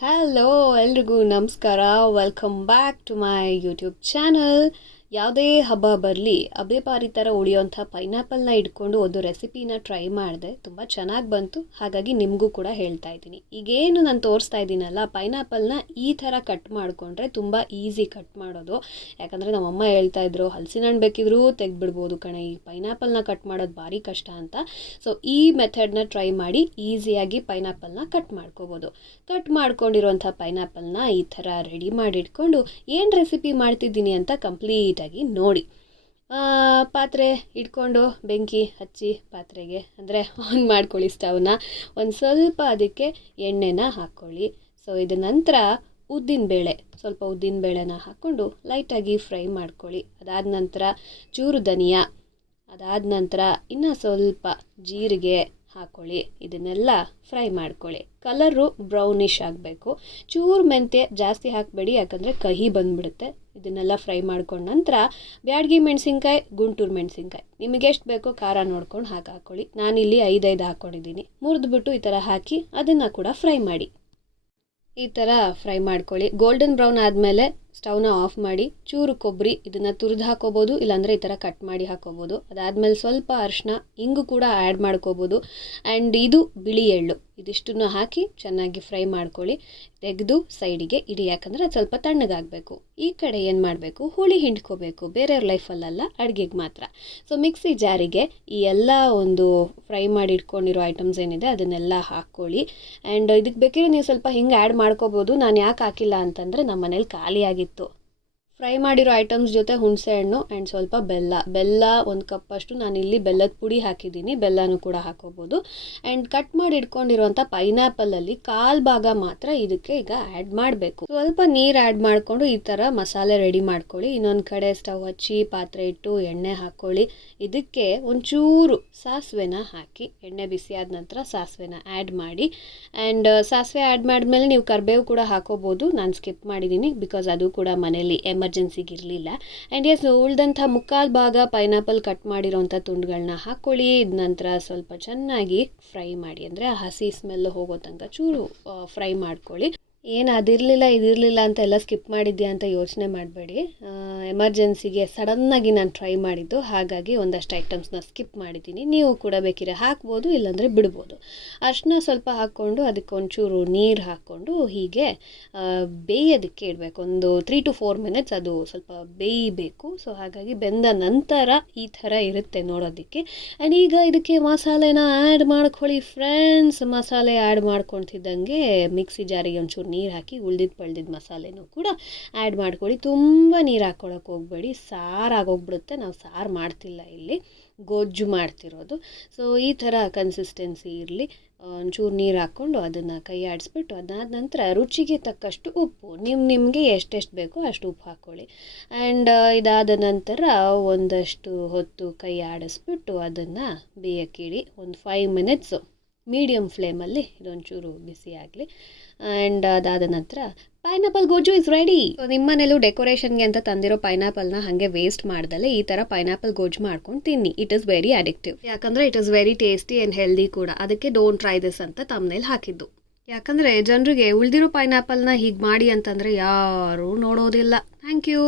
Hello ಎಲ್ರಿಗೂ ನಮಸ್ಕಾರ welcome back to my YouTube channel ಯಾವುದೇ ಹಬ್ಬ ಬರಲಿ ಅಬೇಪಾರಿ ಥರ ಉಳಿಯೋಂಥ ಪೈನಾಪಲ್ನ ಇಟ್ಕೊಂಡು ಒಂದು ರೆಸಿಪಿನ ಟ್ರೈ ಮಾಡಿದೆ ತುಂಬ ಚೆನ್ನಾಗಿ ಬಂತು. ಹಾಗಾಗಿ ನಿಮಗೂ ಕೂಡ ಹೇಳ್ತಾ ಇದ್ದೀನಿ. ಈಗೇನು ನಾನು ತೋರಿಸ್ತಾ ಇದ್ದೀನಲ್ಲ ಪೈನಾಪಲ್ನ ಈ ಥರ ಕಟ್ ಮಾಡಿಕೊಂಡ್ರೆ ತುಂಬ ಈಸಿ ಕಟ್ ಮಾಡೋದು. ಯಾಕಂದರೆ ನಮ್ಮಮ್ಮ ಹೇಳ್ತಾ ಇದ್ರು, ಹಲಸಿನ ಹಣ್ಣು ಬೇಕಿದ್ರೂ ತೆಗೆದ್ಬಿಡ್ಬೋದು ಕಣೆ, ಈ ಪೈನಾಪಲ್ನ ಕಟ್ ಮಾಡೋದು ಭಾರಿ ಕಷ್ಟ ಅಂತ. ಸೊ ಈ ಮೆಥಡ್ನ ಟ್ರೈ ಮಾಡಿ ಈಸಿಯಾಗಿ ಪೈನಾಪಲ್ನ ಕಟ್ ಮಾಡ್ಕೋಬೋದು. ಕಟ್ ಮಾಡ್ಕೊಂಡಿರೋಂಥ ಪೈನಾಪಲ್ನ ಈ ಥರ ರೆಡಿ ಮಾಡಿ ಇಟ್ಕೊಂಡು ಏನು ರೆಸಿಪಿ ಮಾಡ್ತಿದ್ದೀನಿ ಅಂತ ಕಂಪ್ಲೀಟಾಗಿ ನೋಡಿ. ಪಾತ್ರೆ ಇಟ್ಕೊಂಡು ಬೆಂಕಿ ಹಚ್ಚಿ ಪಾತ್ರೆಗೆ, ಅಂದರೆ ಆನ್ ಮಾಡ್ಕೊಳ್ಳಿ ಸ್ಟವ್ನ ಒಂದು ಸ್ವಲ್ಪ ಅದಕ್ಕೆ ಎಣ್ಣೆನ ಹಾಕ್ಕೊಳ್ಳಿ. ಸೊ ಇದ ನಂತರ ಉದ್ದಿನ ಬೇಳೆ, ಸ್ವಲ್ಪ ಉದ್ದಿನ ಬೇಳೆನ ಹಾಕ್ಕೊಂಡು ಲೈಟಾಗಿ ಫ್ರೈ ಮಾಡ್ಕೊಳ್ಳಿ. ಅದಾದ ನಂತರ ಚೂರು ಧನಿಯಾ, ಅದಾದ ನಂತರ ಇನ್ನೂ ಸ್ವಲ್ಪ ಜೀರಿಗೆ ಹಾಕ್ಕೊಳ್ಳಿ ಇದನ್ನೆಲ್ಲ ಫ್ರೈ ಮಾಡ್ಕೊಳ್ಳಿ. ಕಲರು ಬ್ರೌನಿಷ್ ಆಗಬೇಕು. ಚೂರು ಮೆಂತ್ಯ ಜಾಸ್ತಿ ಹಾಕಬೇಡಿ, ಯಾಕಂದರೆ ಕಹಿ ಬಂದುಬಿಡುತ್ತೆ. ಇದನ್ನೆಲ್ಲ ಫ್ರೈ ಮಾಡ್ಕೊಂಡ ನಂತರ ಬ್ಯಾಡ್ಗಿ ಮೆಣಸಿನ್ಕಾಯಿ, ಗುಂಟೂರು ಮೆಣಸಿನ್ಕಾಯಿ. ನಿಮಗೆ ಎಷ್ಟು ಬೇಕೋ ಖಾರ ನೋಡ್ಕೊಂಡು ಹಾಕಿ ಹಾಕ್ಕೊಳ್ಳಿ ನಾನಿಲ್ಲಿ ಐದೈದು ಹಾಕ್ಕೊಂಡಿದ್ದೀನಿ ಮುರಿದ್ಬಿಟ್ಟು ಈ ಥರ ಹಾಕಿ ಅದನ್ನು ಕೂಡ ಫ್ರೈ ಮಾಡಿ. ಈ ಥರ ಫ್ರೈ ಮಾಡ್ಕೊಳ್ಳಿ. ಗೋಲ್ಡನ್ ಬ್ರೌನ್ ಆದಮೇಲೆ ಸ್ಟವ್ನ ಆಫ್ ಮಾಡಿ ಚೂರು ಕೊಬ್ಬರಿ ಇದನ್ನು ತುರಿದು ಹಾಕೋಬೋದು, ಇಲ್ಲಾಂದರೆ ಈ ಥರ ಕಟ್ ಮಾಡಿ ಹಾಕೋಬೋದು. ಅದಾದಮೇಲೆ ಸ್ವಲ್ಪ ಅರಿಶಿನ ಇಂಗು ಕೂಡ ಆ್ಯಡ್ ಮಾಡ್ಕೋಬೋದು. ಆ್ಯಂಡ್ ಇದು ಬಿಳಿ ಎಳ್ಳು. ಇದಿಷ್ಟನ್ನು ಹಾಕಿ ಚೆನ್ನಾಗಿ ಫ್ರೈ ಮಾಡ್ಕೊಳ್ಳಿ. ತೆಗೆದು ಸೈಡಿಗೆ ಇಡಿ, ಯಾಕಂದರೆ ಅದು ಸ್ವಲ್ಪ ತಣ್ಣಗಾಗಬೇಕು. ಈ ಕಡೆ ಏನು ಮಾಡಬೇಕು? ಹುಳಿ ಹಿಂಡ್ಕೋಬೇಕು. ಬೇರೆಯವ್ರ ಲೈಫಲ್ಲೆಲ್ಲ ಅಡುಗೆಗೆ ಮಾತ್ರ. ಸೊ ಮಿಕ್ಸಿ ಜಾರಿಗೆ ಈ ಎಲ್ಲ ಒಂದು ಫ್ರೈ ಮಾಡಿ ಇಟ್ಕೊಂಡಿರೋ ಐಟಮ್ಸ್ ಏನಿದೆ, ಅದನ್ನೆಲ್ಲ ಹಾಕ್ಕೊಳ್ಳಿ. ಆ್ಯಂಡ್ ಇದಕ್ಕೆ ಬೇಕಿದ್ರೆ ನೀವು ಸ್ವಲ್ಪ ಹಿಂಗೆ ಆ್ಯಡ್ ಮಾಡ್ಕೋಬೋದು. ನಾನು ಯಾಕೆ ಹಾಕಿಲ್ಲ ಅಂತಂದರೆ ನಮ್ಮ ಮನೇಲಿ gitu. ಫ್ರೈ ಮಾಡಿರೋ ಐಟಮ್ಸ್ ಜೊತೆ ಹುಣಸೆ ಹಣ್ಣು ಆ್ಯಂಡ್ ಸ್ವಲ್ಪ ಬೆಲ್ಲ. ಬೆಲ್ಲ ಒಂದು ಕಪ್ಪಷ್ಟು ಇಲ್ಲಿ ಬೆಲ್ಲದ ಪುಡಿ ಹಾಕಿದ್ದೀನಿ. ಬೆಲ್ಲನೂ ಕೂಡ ಹಾಕೋಬೋದು. ಆ್ಯಂಡ್ ಕಟ್ ಮಾಡಿ ಇಟ್ಕೊಂಡಿರುವಂಥ ಪೈನಾಪಲಲ್ಲಿ ಕಾಲು ಭಾಗ ಮಾತ್ರ ಇದಕ್ಕೆ ಈಗ ಆ್ಯಡ್ ಮಾಡಬೇಕು. ಸ್ವಲ್ಪ ನೀರು ಆ್ಯಡ್ ಮಾಡಿಕೊಂಡು ಈ ಥರ ಮಸಾಲೆ ರೆಡಿ ಮಾಡ್ಕೊಳ್ಳಿ. ಇನ್ನೊಂದು ಕಡೆ ಸ್ಟವ್ ಹಚ್ಚಿ, ಪಾತ್ರೆ ಇಟ್ಟು, ಎಣ್ಣೆ ಹಾಕ್ಕೊಳ್ಳಿ ಇದಕ್ಕೆ ಒಂಚೂರು ಸಾಸಿವೆನ ಹಾಕಿ, ಎಣ್ಣೆ ಬಿಸಿ ಆದ ನಂತರ ಸಾಸಿವೆನ ಆ್ಯಡ್ ಮಾಡಿ. ಆ್ಯಂಡ್ ಸಾಸಿವೆ ಆ್ಯಡ್ ಮಾಡಿದ್ಮೇಲೆ ನೀವು ಕರಿಬೇವು ಕೂಡ ಹಾಕೋಬೋದು. ನಾನು ಸ್ಕಿಪ್ ಮಾಡಿದ್ದೀನಿ ಬಿಕಾಸ್ ಅದು ಕೂಡ ಮನೇಲಿ ಎಮರ್ಜೆನ್ಸಿಗೆ ಇರಲಿಲ್ಲ. ಆ್ಯಂಡ್ ಎಸ್ ಉಳ್ದಂಥ ಮುಕ್ಕಾಲು ಭಾಗ ಪೈನಾಪಲ್ ಕಟ್ ಮಾಡಿರೋಂಥ ತುಂಡುಗಳನ್ನ ಹಾಕ್ಕೊಳ್ಳಿ. ಇದ ನಂತರ ಸ್ವಲ್ಪ ಚೆನ್ನಾಗಿ ಫ್ರೈ ಮಾಡಿ. ಅಂದರೆ ಹಸಿ ಸ್ಮೆಲ್ ಹೋಗೋ ತನಕ ಚೂರು ಫ್ರೈ ಮಾಡ್ಕೊಳ್ಳಿ. ಏನು ಅದಿರಲಿಲ್ಲ, ಇದಿರಲಿಲ್ಲ ಅಂತ ಎಲ್ಲ ಸ್ಕಿಪ್ ಮಾಡಿದ್ಯಾ ಅಂತ ಯೋಚನೆ ಮಾಡಬೇಡಿ. ಎಮರ್ಜೆನ್ಸಿಗೆ ಸಡನ್ನಾಗಿ ನಾನು ಟ್ರೈ ಮಾಡಿದ್ದು, ಹಾಗಾಗಿ ಒಂದಷ್ಟು ಐಟಮ್ಸ್ನ ಸ್ಕಿಪ್ ಮಾಡಿದ್ದೀನಿ. ನೀವು ಕೂಡ ಬೇಕಿದ್ರೆ ಹಾಕ್ಬೋದು, ಇಲ್ಲಾಂದರೆ ಬಿಡ್ಬೋದು. ಅರ್ಶಿನ ಸ್ವಲ್ಪ ಹಾಕ್ಕೊಂಡು ಅದಕ್ಕೆ ಒಂಚೂರು ನೀರು ಹಾಕ್ಕೊಂಡು ಹೀಗೆ ಬೇಯೋದಕ್ಕೆ ಇಡಬೇಕು. ಒಂದು ತ್ರೀ ಟು ಫೋರ್ ಮಿನಿಟ್ಸ್ ಅದು ಸ್ವಲ್ಪ ಬೇಯಬೇಕು. ಸೊ, ಹಾಗಾಗಿ ಬೆಂದ ನಂತರ ಈ ಥರ ಇರುತ್ತೆ ನೋಡೋದಕ್ಕೆ. ಆ್ಯಂಡ್ ಈಗ ಇದಕ್ಕೆ ಮಸಾಲೆನ ಆ್ಯಡ್ ಮಾಡ್ಕೊಳ್ಳಿ, ಫ್ರೆಂಡ್ಸ್. ಮಸಾಲೆ ಆ್ಯಡ್ ಮಾಡ್ಕೊಳ್ತಿದ್ದಂಗೆ ಮಿಕ್ಸಿ ಜಾರಿಗೆ ಒಂಚೂರು ನೀರು ಹಾಕಿ ಉಳ್ದಿದ್ದು ಪಳ್ದಿದ್ದು ಮಸಾಲೆನೂ ಕೂಡ ಆ್ಯಡ್ ಮಾಡ್ಕೊಳ್ಳಿ ತುಂಬ ನೀರು ಹಾಕ್ಕೊಳಕ್ಕೆ ಹೋಗಬೇಡಿ. ಸಾರಾಗೋಗ್ಬಿಡುತ್ತೆ ನಾವು ಸಾರು ಮಾಡ್ತಿಲ್ಲ ಇಲ್ಲಿ. ಗೊಜ್ಜು ಮಾಡ್ತಿರೋದು. ಸೊ ಈ ಥರ ಕನ್ಸಿಸ್ಟೆನ್ಸಿ ಇರಲಿ. ಒಂಚೂರು ನೀರು ಹಾಕ್ಕೊಂಡು ಅದನ್ನು ಕೈ ಆಡಿಸ್ಬಿಟ್ಟು ಅದಾದ ನಂತರ ರುಚಿಗೆ ತಕ್ಕಷ್ಟು ಉಪ್ಪು. ನಿಮ್ಮ ನಿಮಗೆ ಎಷ್ಟೆಷ್ಟು ಬೇಕೋ ಅಷ್ಟು ಉಪ್ಪು ಹಾಕ್ಕೊಳ್ಳಿ ಆ್ಯಂಡ್ ಇದಾದ ನಂತರ ಒಂದಷ್ಟು ಹೊತ್ತು ಕೈ ಆಡಿಸ್ಬಿಟ್ಟು ಅದನ್ನು ಬೇಯಕ್ಕಿಡಿ ಒಂದು ಫೈವ್ ಮಿನಿಟ್ಸು ಮೀಡಿಯಮ್ ಫ್ಲೇಮಲ್ಲಿ ಇದೊಂಚೂರು ಬಿಸಿ ಆಗಲಿ. ಆ್ಯಂಡ್ ಅದಾದ ನಂತರ ಪೈನಾಪಲ್ ಗೊಜ್ಜು ಇಸ್ ರೆಡಿ ನಿಮ್ಮ ಮನೇಲೂ ಡೆಕೋರೇಷನ್ಗೆ ಅಂತ ತಂದಿರೋ ಪೈನಾಪಲ್ನ ಹಾಗೆ ವೇಸ್ಟ್ ಮಾಡ್ದಲೆ ಈ ಥರ ಪೈನಾಪಲ್ ಗೊಜ್ಜು ಮಾಡ್ಕೊಂಡು ತಿನ್ನಿ. ಇಟ್ ಇಸ್ ವೆರಿ ಅಡಿಕ್ಟಿವ್ ಯಾಕಂದರೆ it is very tasty and healthy ಕೂಡ. ಅದಕ್ಕೆ ಡೋಂಟ್ ಟ್ರೈ ದಿಸ್ ಅಂತ ತಮ್ಮನೇಲಿ ಹಾಕಿದ್ದು. ಯಾಕಂದರೆ ಜನರಿಗೆ ಉಳಿದಿರೋ ಪೈನಾಪಲ್ನ ಹೀಗೆ ಮಾಡಿ ಅಂತಂದರೆ ಯಾರೂ ನೋಡೋದಿಲ್ಲ. Thank you